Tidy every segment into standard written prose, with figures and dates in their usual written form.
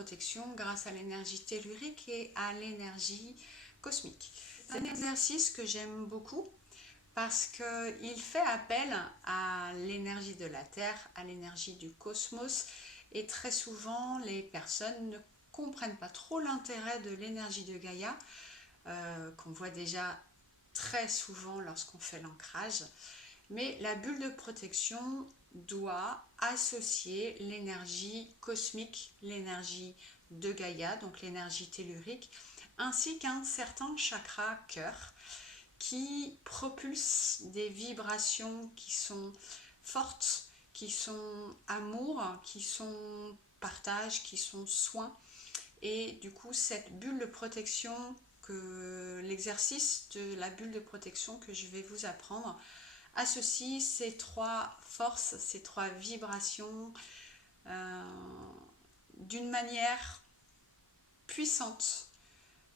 protection grâce à l'énergie tellurique et à l'énergie cosmique. C'est un exercice que j'aime beaucoup parce qu'il fait appel à l'énergie de la Terre, à l'énergie du cosmos, et très souvent les personnes ne comprennent pas trop l'intérêt de l'énergie de Gaïa, qu'on voit déjà très souvent lorsqu'on fait l'ancrage. Mais la bulle de protection doit associer l'énergie cosmique, l'énergie de Gaïa, donc l'énergie tellurique, ainsi qu'un certain chakra cœur qui propulse des vibrations qui sont fortes, qui sont amour, qui sont partage, qui sont soin. Et du coup, cette bulle de protection, l'exercice de la bulle de protection que je vais vous apprendre, associe ces trois forces, ces trois vibrations d'une manière puissante,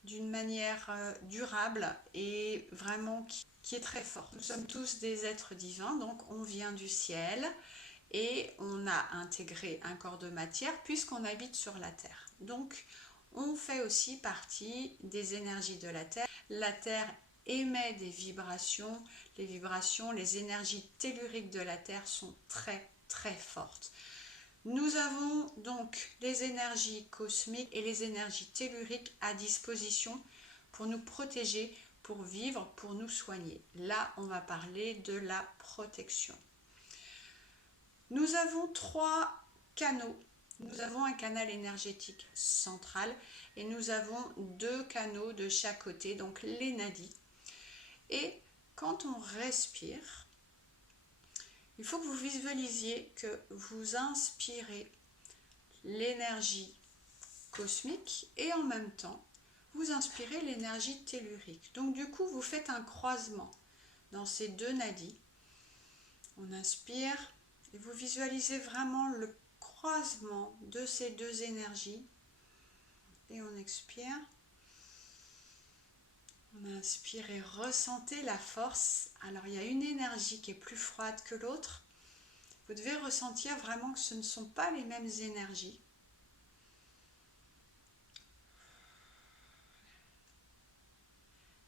d'une manière durable et vraiment qui est très forte. Nous sommes tous des êtres divins, donc on vient du ciel et on a intégré un corps de matière puisqu'on habite sur la terre. Donc on fait aussi partie des énergies de la terre. La terre émet des vibrations, les énergies telluriques de la terre sont très très fortes. Nous avons donc les énergies cosmiques et les énergies telluriques à disposition pour nous protéger, pour vivre, pour nous soigner. Là, on va parler de la protection. Nous avons trois canaux. Nous avons un canal énergétique central et nous avons deux canaux de chaque côté, donc les nadis. Et quand on respire, il faut que vous visualisiez que vous inspirez l'énergie cosmique et en même temps, vous inspirez l'énergie tellurique. Donc du coup, vous faites un croisement dans ces deux nadis. On inspire et vous visualisez vraiment le croisement de ces deux énergies. Et on expire. On inspire et ressentez la force. Alors il y a une énergie qui est plus froide que l'autre. Vous devez ressentir vraiment que ce ne sont pas les mêmes énergies.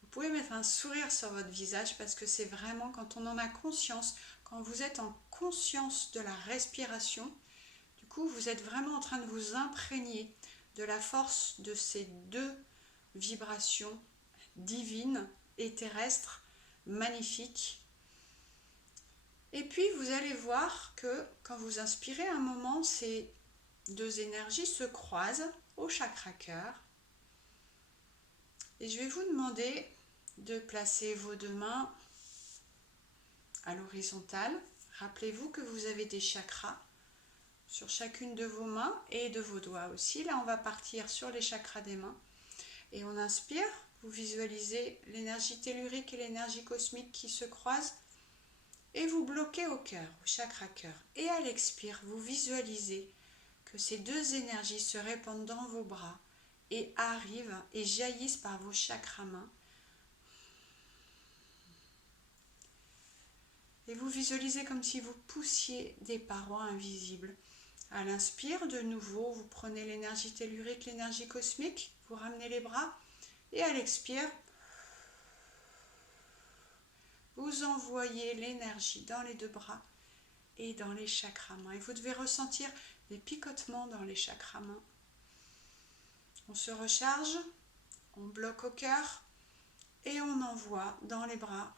Vous pouvez mettre un sourire sur votre visage parce que c'est vraiment quand on en a conscience, quand vous êtes en conscience de la respiration, du coup vous êtes vraiment en train de vous imprégner de la force de ces deux vibrations divines et terrestres, magnifiques. Et puis vous allez voir que quand vous inspirez un moment, ces deux énergies se croisent au chakra cœur. Et je vais vous demander de placer vos deux mains à l'horizontale. Rappelez-vous que vous avez des chakras sur chacune de vos mains et de vos doigts aussi. Là, on va partir sur les chakras des mains. Et on inspire, vous visualisez l'énergie tellurique et l'énergie cosmique qui se croisent. Et vous bloquez au cœur, au chakra cœur. Et à l'expire, vous visualisez que ces deux énergies se répandent dans vos bras et arrivent et jaillissent par vos chakras mains. Et vous visualisez comme si vous poussiez des parois invisibles. À l'inspire, de nouveau, vous prenez l'énergie tellurique, l'énergie cosmique, vous ramenez les bras. Et à l'expire, vous envoyez l'énergie dans les deux bras et dans les chakras mains. Et vous devez ressentir des picotements dans les chakras mains. On se recharge, on bloque au cœur et on envoie dans les bras.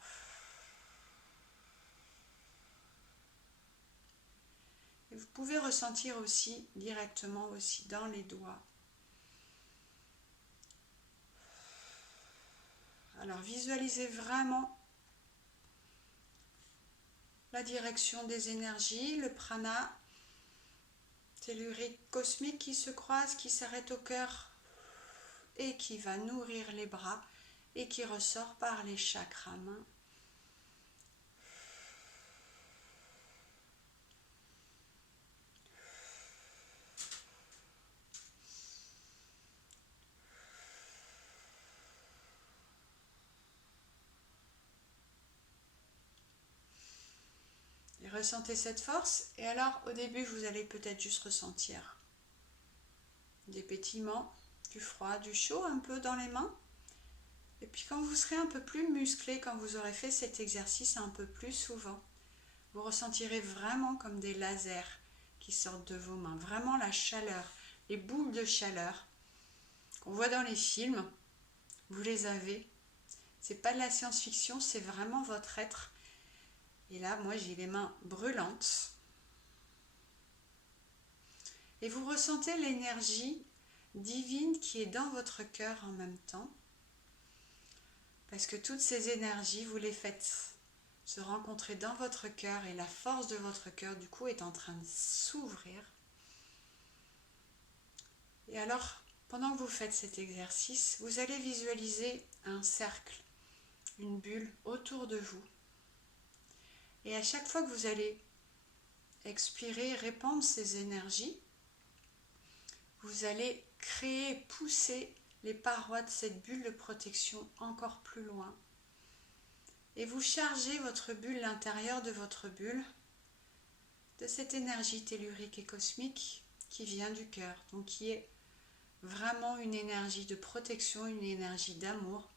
Et vous pouvez ressentir aussi directement aussi dans les doigts. Alors visualisez vraiment la direction des énergies, le prana tellurique cosmique qui se croise, qui s'arrête au cœur et qui va nourrir les bras et qui ressort par les chakras mains. Et ressentez cette force. Et alors, au début, vous allez peut-être juste ressentir des pétillements, du froid, du chaud un peu dans les mains. Et puis quand vous serez un peu plus musclé, quand vous aurez fait cet exercice un peu plus souvent, vous ressentirez vraiment comme des lasers qui sortent de vos mains. Vraiment la chaleur, les boules de chaleur qu'on voit dans les films, vous les avez. C'est pas de la science-fiction, c'est vraiment votre être. Et là, moi, j'ai les mains brûlantes. Et vous ressentez l'énergie divine qui est dans votre cœur en même temps. Parce que toutes ces énergies, vous les faites se rencontrer dans votre cœur et la force de votre cœur, du coup, est en train de s'ouvrir. Et alors, pendant que vous faites cet exercice, vous allez visualiser un cercle, une bulle autour de vous. Et à chaque fois que vous allez expirer, répandre ces énergies, vous allez créer, pousser les parois de cette bulle de protection encore plus loin. Et vous chargez votre bulle, l'intérieur de votre bulle, de cette énergie tellurique et cosmique qui vient du cœur, donc qui est vraiment une énergie de protection, une énergie d'amour.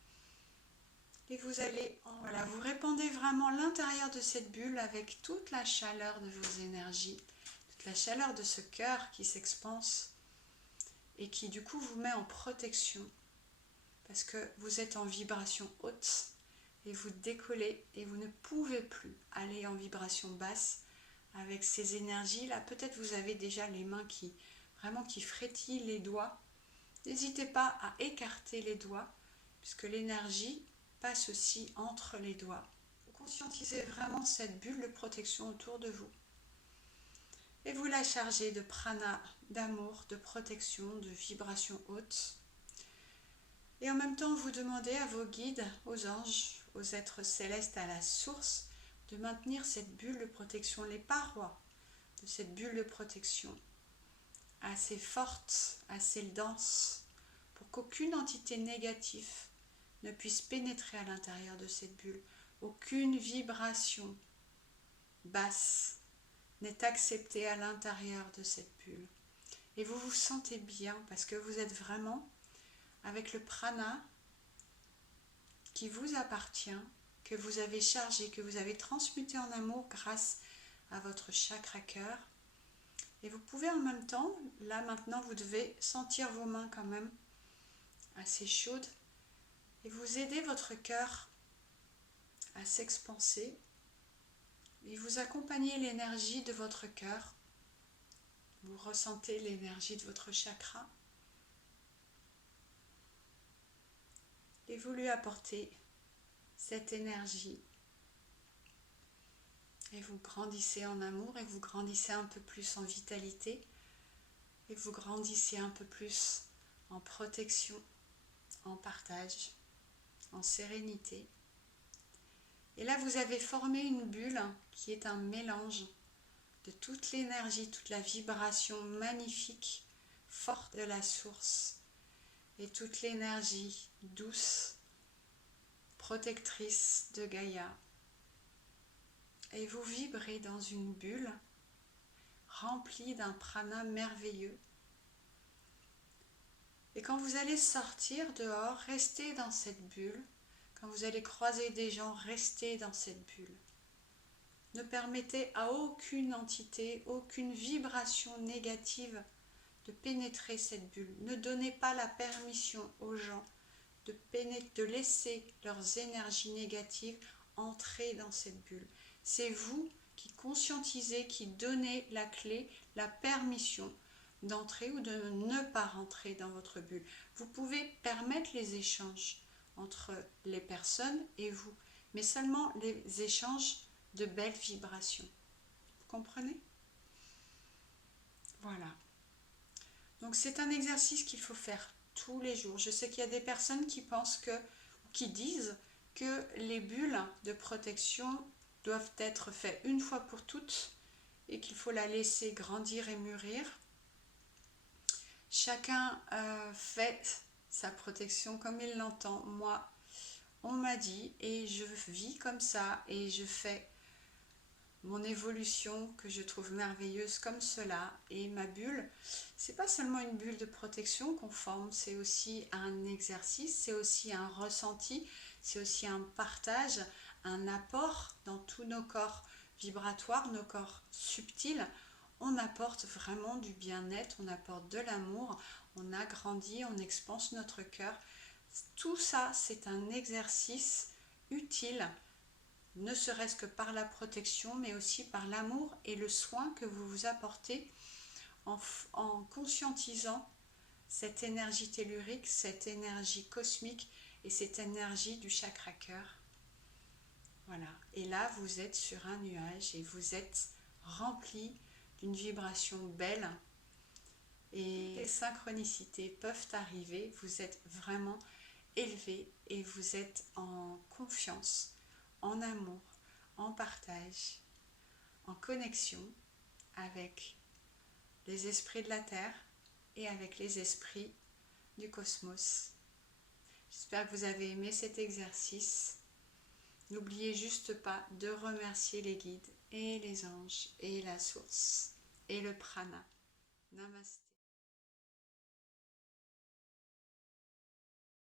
Et vous allez, voilà, vous répandez vraiment l'intérieur de cette bulle avec toute la chaleur de vos énergies, toute la chaleur de ce cœur qui s'expanse et qui du coup vous met en protection parce que vous êtes en vibration haute et vous décollez et vous ne pouvez plus aller en vibration basse avec ces énergies-là. Peut-être vous avez déjà les mains qui frétillent, les doigts. N'hésitez pas à écarter les doigts puisque l'énergie passe aussi entre les doigts. Vous conscientisez vraiment cette bulle de protection autour de vous. Et vous la chargez de prana, d'amour, de protection, de vibration haute. Et en même temps, vous demandez à vos guides, aux anges, aux êtres célestes, à la source, de maintenir cette bulle de protection, les parois de cette bulle de protection, assez fortes, assez denses, pour qu'aucune entité négative ne puisse pénétrer à l'intérieur de cette bulle. Aucune vibration basse n'est acceptée à l'intérieur de cette bulle. Et vous vous sentez bien parce que vous êtes vraiment avec le prana qui vous appartient, que vous avez chargé, que vous avez transmuté en amour grâce à votre chakra cœur. Et vous pouvez en même temps, là maintenant vous devez sentir vos mains quand même assez chaudes et vous aider votre cœur à s'expanser et vous accompagnez l'énergie de votre cœur. Vous ressentez l'énergie de votre chakra et vous lui apportez cette énergie et vous grandissez en amour et vous grandissez un peu plus en vitalité et vous grandissez un peu plus en protection, en partage, en sérénité. Et là vous avez formé une bulle qui est un mélange de toute l'énergie, toute la vibration magnifique, forte de la source et toute l'énergie douce, protectrice de Gaïa. Et vous vibrez dans une bulle remplie d'un prana merveilleux. Et quand vous allez sortir dehors, restez dans cette bulle. Quand vous allez croiser des gens, restez dans cette bulle. Ne permettez à aucune entité, aucune vibration négative de pénétrer cette bulle. Ne donnez pas la permission aux gens de laisser leurs énergies négatives entrer dans cette bulle. C'est vous qui conscientisez, qui donnez la clé, la permission d'entrer ou de ne pas rentrer dans votre bulle. Vous pouvez permettre les échanges entre les personnes et vous, mais seulement les échanges de belles vibrations. Vous comprenez? Voilà. Donc c'est un exercice qu'il faut faire tous les jours. Je sais qu'il y a des personnes qui disent que les bulles de protection doivent être faites une fois pour toutes et qu'il faut la laisser grandir et mûrir. Chacun fait sa protection comme il l'entend. Moi, on m'a dit et je vis comme ça et je fais mon évolution que je trouve merveilleuse comme cela. Et ma bulle, c'est pas seulement une bulle de protection qu'on forme, c'est aussi un exercice, c'est aussi un ressenti, c'est aussi un partage, un apport dans tous nos corps vibratoires, nos corps subtils. On apporte vraiment du bien-être, on apporte de l'amour, on agrandit, on expanse notre cœur. Tout ça, c'est un exercice utile, ne serait-ce que par la protection, mais aussi par l'amour et le soin que vous vous apportez en conscientisant cette énergie tellurique, cette énergie cosmique et cette énergie du chakra cœur. Voilà. Et là, vous êtes sur un nuage et vous êtes rempli d'une vibration belle. Et les synchronicités peuvent arriver. Vous êtes vraiment élevé et vous êtes en confiance, en amour, en partage, en connexion avec les esprits de la Terre et avec les esprits du cosmos. J'espère que vous avez aimé cet exercice. N'oubliez juste pas de remercier les guides et les anges et la source et le prana. Namasté.